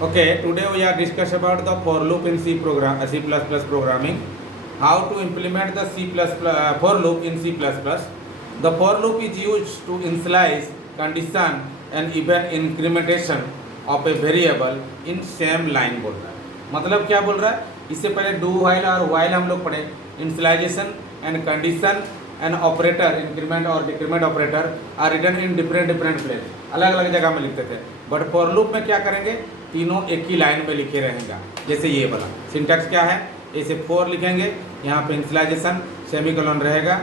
Okay, today we are discuss about the for loop in C program, C++ programming. How to implement the for loop in C++. The for loop is used to initialize, condition and even incrementation of a variable in same line बोल रहा है. मतलब क्या बोल रहा है? इससे पहले डू व्हाइल और व्हाइल हम लोग पढ़े. Initialization and condition and operator increment और decrement operator are written in different place, अलग अलग जगह में लिखते थे. बट फॉर लूप में क्या करेंगे, तीनों एक ही लाइन में लिखे रहेंगे. जैसे ये वाला सिंटैक्स क्या है, ऐसे फोर लिखेंगे, यहाँ पे इनिशियलाइजेशन सेमीकोलन रहेगा,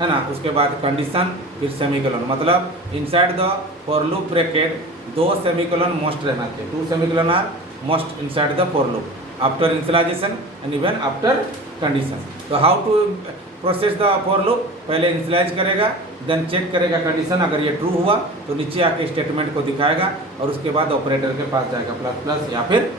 है ना, उसके बाद कंडीशन फिर सेमीकोलन. मतलब inside the for loop bracket दो सेमीकोलन मोस्ट रहना चाहिए. 2 semicolon are must inside the for loop after initialization and even after condition. तो how to process the for loop, पहले इनिशियलाइज करेगा, देन चेक करेगा condition, अगर ये ट्रू हुआ तो नीचे आके स्टेटमेंट को दिखाएगा और उसके बाद ऑपरेटर के पास जाएगा प्लस प्लस या फिर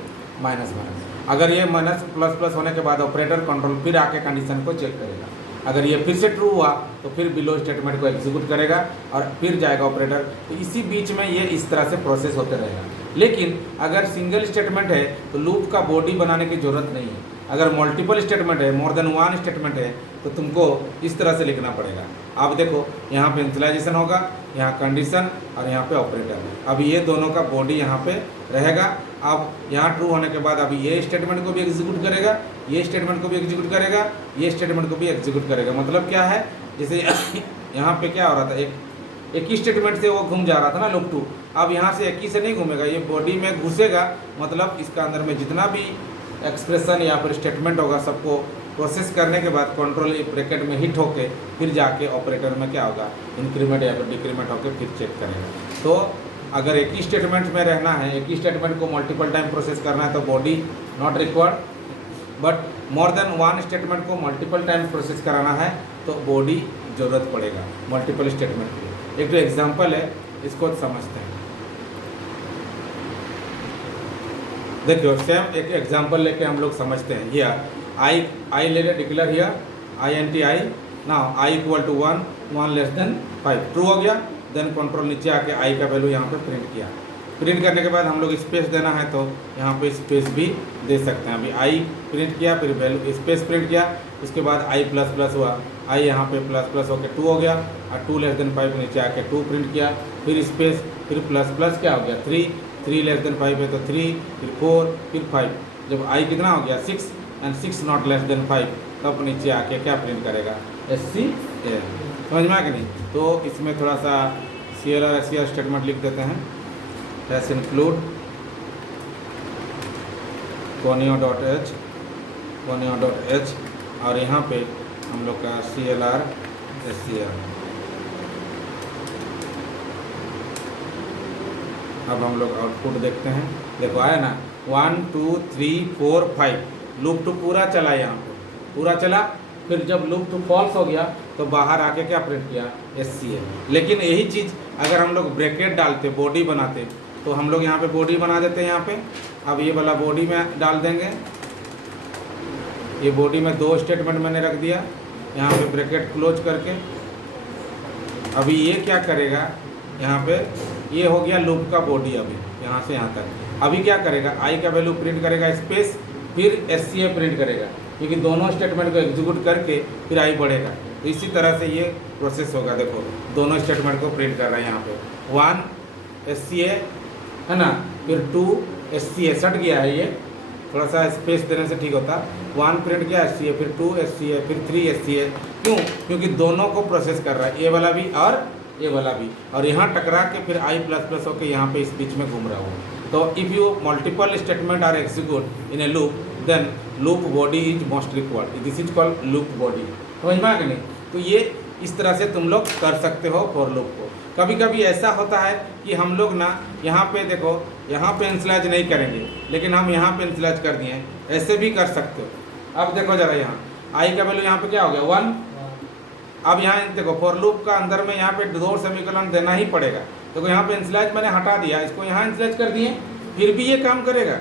माइनस माइनस. अगर ये माइनस प्लस प्लस होने के बाद ऑपरेटर कंट्रोल फिर आके कंडीशन को चेक करेगा. अगर ये फिर से ट्रू हुआ तो फिर बिलो स्टेटमेंट को एग्जीक्यूट करेगा और फिर जाएगा ऑपरेटर. तो इसी बीच में ये इस तरह से प्रोसेस होते रहेगा. लेकिन अगर सिंगल स्टेटमेंट है तो लूप का बॉडी बनाने की ज़रूरत नहीं है. अगर मल्टीपल स्टेटमेंट है, मोर देन वन स्टेटमेंट है, तो तुमको इस तरह से लिखना पड़ेगा. आप देखो यहाँ पे इनिशियलाइजेशन होगा, यहाँ कंडीशन और यहाँ पे ऑपरेटर. अब ये दोनों का बॉडी यहाँ पे रहेगा. अब यहाँ ट्रू होने के बाद अभी ये स्टेटमेंट को भी एग्जीक्यूट करेगा, ये स्टेटमेंट को भी एग्जीक्यूट करेगा, ये स्टेटमेंट को भी एग्जीक्यूट करेगा. मतलब क्या है, जैसे यहाँ पे क्या हो रहा था, एक ही स्टेटमेंट से वो घूम जा रहा था ना लूप 2. अब यहाँ से एक ही से नहीं घूमेगा, ये बॉडी में घुसेगा. मतलब इसका अंदर में जितना भी एक्सप्रेशन या फिर स्टेटमेंट होगा सबको प्रोसेस करने के बाद कंट्रोल ब्रैकेट में हिट होके फिर जाके ऑपरेटर में क्या होगा, इंक्रीमेंट या फिर डिक्रीमेंट होकर फिर चेक करेगा. तो अगर एक ही स्टेटमेंट में रहना है, एक ही स्टेटमेंट को मल्टीपल टाइम प्रोसेस करना है तो body not required. But more than one statement को मल्टीपल टाइम प्रोसेस कराना है तो बॉडी ज़रूरत पड़ेगा मल्टीपल स्टेटमेंट के लिए. एक जो एग्जाम्पल है इसको समझते हैं. देखियो सेम एक एग्जांपल लेके हम लोग समझते हैं. ये आई ले ले declare here INT I now I equal to 1 1 less then 5 true हो गया. देन कंट्रोल नीचे आके I का वैल्यू यहाँ पे प्रिंट किया. प्रिंट करने के बाद हम लोग स्पेस देना है तो यहाँ पे स्पेस भी दे सकते हैं. अभी I प्रिंट किया, फिर वैल्यू स्पेस प्रिंट किया, उसके बाद I प्लस प्लस हुआ, I यहाँ पे प्लस प्लस होकर 2 हो गया और 2 लेस देन 5 नीचे आके 2 प्रिंट किया, फिर स्पेस, फिर प्लस प्लस क्या हो गया 3 लेस देन 5 है तो 3, फिर 4, फिर 5. जब I कितना हो गया 6 एंड 6 नॉट लेस देन 5, तब नीचे आके क्या प्रिंट करेगा SC. समझ में आ कि नहीं. तो इसमें थोड़ा सा CLR SCR स्टेटमेंट लिख देते हैं. एस इंक्लूड conio.h और यहाँ पे हम लोग का CLR SCR. अब हम लोग आउटपुट देखते हैं. देखो आया ना 1 2 3 4 5 लूप 2 पूरा चला, यहाँ पे पूरा चला. फिर जब लूप 2 फॉल्स हो गया तो बाहर आके क्या प्रिंट किया SCA. लेकिन यही चीज़ अगर हम लोग ब्रैकेट डालते, बॉडी बनाते, तो हम लोग यहाँ पे बॉडी बना देते हैं यहाँ पे. अब ये वाला बॉडी में डाल देंगे. ये बॉडी में 2 स्टेटमेंट मैंने रख दिया, यहाँ पे ब्रैकेट क्लोज करके. अभी ये क्या करेगा, यहाँ पे ये हो गया लूप का बॉडी. अभी यहाँ से यहाँ तक अभी क्या करेगा, I का वैल्यू प्रिंट करेगा स्पेस, फिर SCA प्रिंट करेगा, क्योंकि दोनों स्टेटमेंट को एग्जीक्यूट करके फिर I बढ़ेगा. तो इसी तरह से ये प्रोसेस होगा. देखो दोनों स्टेटमेंट को प्रिंट कर रहा है. यहाँ पे 1 SCA है ना, फिर 2 SCA सट गया है, ये थोड़ा सा स्पेस देने से ठीक होता. 1 प्रिंट किया SCA, फिर 2 SCA, फिर 3 SCA. क्यों? क्योंकि दोनों को प्रोसेस कर रहा है, ये वाला भी और ये वाला भी, और यहाँ टकरा के फिर I प्लस प्लस होकर यहाँ पे इस बीच में घूम रहा हो. तो if you multiple statement are execute in a loop then loop body is most required. This is called loop body. समझ में आ गया नहीं. तो ये इस तरह से तुम लोग कर सकते हो फॉर लूप को. कभी कभी ऐसा होता है कि हम लोग ना यहाँ पे देखो, यहाँ पे इनिशियलाइज नहीं करेंगे, लेकिन हम यहाँ पे इनिशियलाइज कर दिए. ऐसे भी कर सकते हो. अब देखो जरा, यहाँ I का वैल्यू यहाँ पे क्या हो गया 1. अब यहाँ देखो फॉर लूप का अंदर में यहाँ पे 2 सेमीकोलन देना ही पड़ेगा. देखो यहाँ पे इनिशियलाइज मैंने हटा दिया, इसको यहाँ इनिशियलाइज कर दिए, फिर भी ये काम करेगा.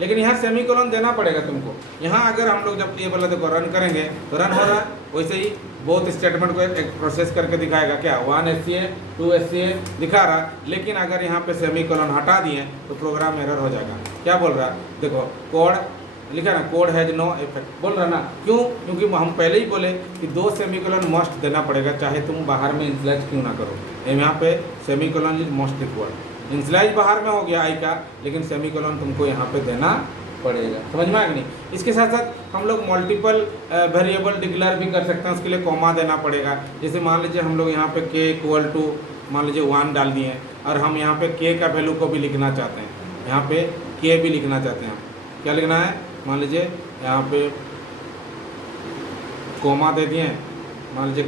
लेकिन यहाँ सेमीकोलन देना पड़ेगा तुमको. यहाँ अगर हम लोग जब ये वाला देखो रन करेंगे तो रन हो रहा है, वैसे ही बोथ स्टेटमेंट को एक प्रोसेस करके दिखाएगा क्या 1 SCA 2 SCA दिखा रहा, लेकिन अगर यहाँ पे सेमीकोलन हटा दिए तो प्रोग्राम एरर हो जाएगा। क्या बोल रहा देखो, कोड लिखा ना, कोड हैज नो इफेक्ट बोल रहा ना, क्यों? क्योंकि हम पहले ही बोले कि 2 सेमीकोलन मस्ट देना पड़ेगा, चाहे तुम बाहर में इनिशियलाइज क्यों ना करो। यहाँ पे semicolon is most required. Initialize बाहर में हो गया आई का, लेकिन सेमीकोलन तुमको यहाँ पे देना पड़ेगा। समझ में आया कि नहीं? इसके साथ साथ हम लोग मल्टीपल वेरिएबल डिक्लेयर भी कर सकते हैं, उसके लिए कॉमा देना पड़ेगा। जैसे मान लीजिए हम लोग यहाँ पे k इक्वल टू मान लीजिए 1 डाल दिए, और हम यहाँ पे k का वैल्यू को भी लिखना चाहते हैं, यहाँ पे k भी लिखना चाहते हैं। क्या लिखना है? मान लीजिए यहाँ पे कॉमा दे दिए, मान लीजिए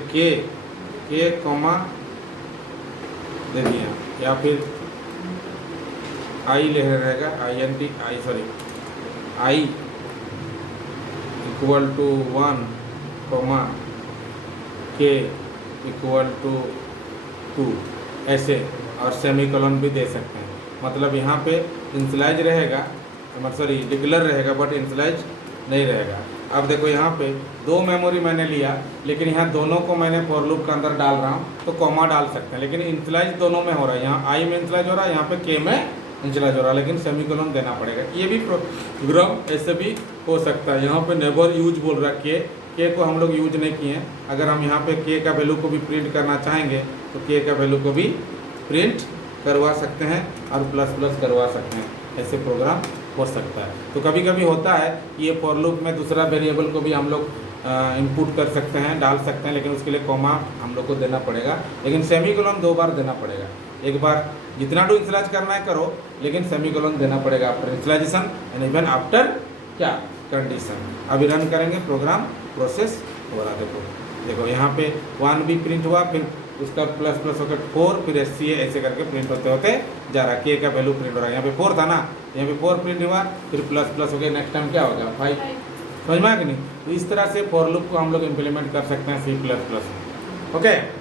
k कॉमा दे दिए, या फिर आई ले रहेगा I equal to 1 comma k equal to 2 ऐसे, और सेमीकोलन भी दे सकते हैं। मतलब यहाँ पे इनिशियलाइज रहेगा, सॉरी डिक्लेयर रहेगा, बट इनिशियलाइज नहीं रहेगा। अब देखो यहाँ पे 2 मेमोरी मैंने लिया, लेकिन यहाँ दोनों को मैंने फॉर लूप के अंदर डाल रहा हूँ, तो कॉमा डाल सकते हैं, लेकिन इनिशियलाइज दोनों में हो रहा है। यहाँ I में इनिशियलाइज हो रहा है, यहाँ पे k में इनिशियलाइज हो रहा है, लेकिन सेमीकोलन देना पड़ेगा। ये भी प्रोग्राम ऐसे भी हो सकता है। यहाँ पे नेवर यूज बोल रहा है, k को हम लोग यूज नहीं किए हैं। अगर हम यहाँ पे k का वैल्यू को भी प्रिंट करना चाहेंगे तो k का वैल्यू को भी प्रिंट करवा सकते हैं और प्लस करवा सकते हैं, ऐसे प्रोग्राम हो सकता है। तो कभी कभी होता है कि ये फॉर लूप में दूसरा वेरिएबल को भी हम लोग इनपुट कर सकते हैं, डाल सकते हैं, लेकिन उसके लिए कॉमा हम लोग को देना पड़ेगा। लेकिन सेमीकोलन 2 बार देना पड़ेगा। एक बार जितना टू इनिशियलाइज करना है करो, लेकिन सेमीकोलन देना पड़ेगा after initialization and even after क्या कंडीशन। अभी रन करेंगे, प्रोग्राम प्रोसेस हो रहा। देखो यहाँ पे 1 भी प्रिंट हुआ, फिर उसका प्लस होकर 4, फिर SCA ऐसे करके प्रिंट होते होते जा रहा है। k का वैल्यू प्रिंट हो रहा है। यहाँ पे 4 था ना, यहाँ पे 4 प्रिंट हुआ, फिर प्लस हो गया, नेक्स्ट टाइम क्या होगा 5। समझ में आया कि नहीं? तो इस तरह से फॉर लूप को हम लोग इम्प्लीमेंट कर सकते हैं C++ में। ओके।